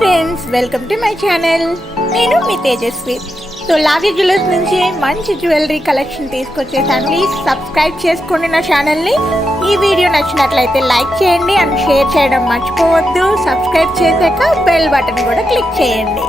Friends, welcome to my channel. నేను మీ Tejaswi. So లావీ jewellers నుంచి మంచి జ్యువెలరీ కలెక్షన్ తీసుకొచ్చేసాను. ప్లీజ్ సబ్స్క్రైబ్ చేసుకోండి నా ఛానల్ని. ఈ వీడియో నచ్చినట్లయితే లైక్ చేయండి అండ్ షేర్ చేయడం మర్చిపోవద్దు. సబ్స్క్రైబ్ చేశాక బెల్ బటన్ కూడా క్లిక్ చేయండి.